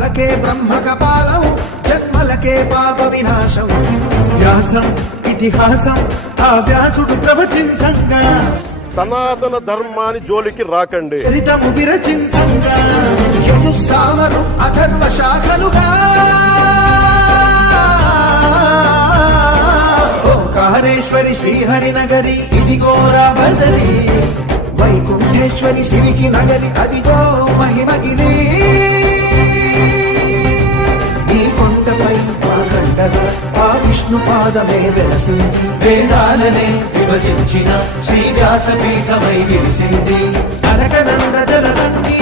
కర్మలకే బ్రహ్మ కపాలం జన్మలకే పాప వినాశం. వ్యాసం ఇతిహాసం ఆ వ్యాసుడు ప్రవచించంగా సనాతన ధర్మాన్ని జోలికి రాకండి. చరితము విరచించంగా యజుస్సామరు అథర్వ శాఖలుగా ఓంకారేశ్వరి శ్రీహరి నగరి ఇదిగో రాబదరి. వైకుంఠేశ్వరి శివికి నగరి అదిగో మహిమగిరి. ఈ కొండపై పాకండగా ఆ విష్ణు పాదమే వెలసింది. వేదాలనే విభజించిన శ్రీ వ్యాసపీఠమై విరిసింది. అరకనంద జలదండి